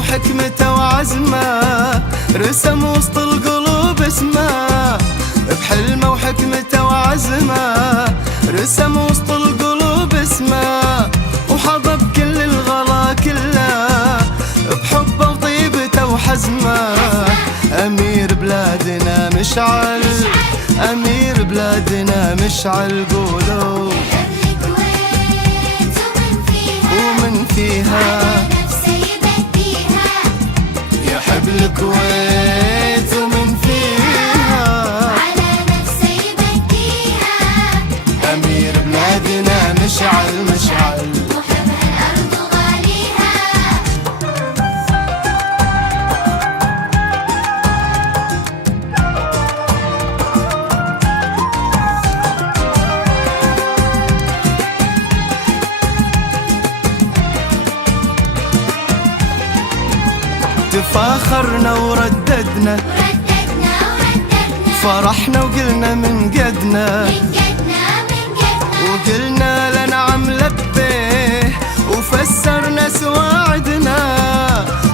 وحكمته وعزمه رسم وسط القلوب اسمه. بحلمه وحكمته وعزمه رسم وسط القلوب اسمه. وحظى بكل الغلا كله بحبه وطيبته وحزمه. أمير بلادنا مشعل، أمير بلادنا مشعل قولوا ومن فيها يحب الكويت ومن فيها أمير بلادنا مشعل مشعل. تفاخرنا ورددنا فرحنا وقلنا من قدنا وقلنا لنعم لبيه وفسرنا سواعدنا.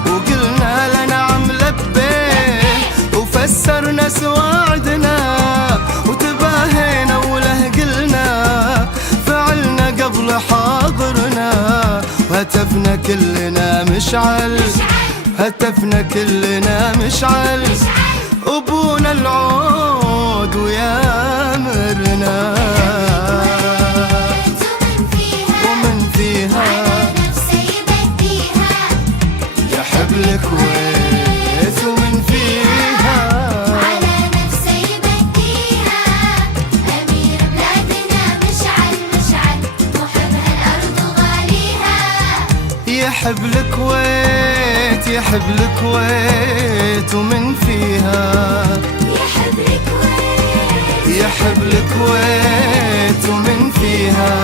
وقلنا لنعم لبيه وفسرنا سواعدنا. وتباهينا وله قلنا فعلنا قبل حاضرنا. وهتفنا كلنا مشعل، هتفنا كلنا مشعل. أبونا العود ويامرنا ومن فيها يحب الكويت ومن فيها أمير بلادنا مشعل مشعل وحبها الأرض غاليها. يحب الكويت، يحب الكويت ومن فيها يحب الكويت، يحب الكويت ومن فيها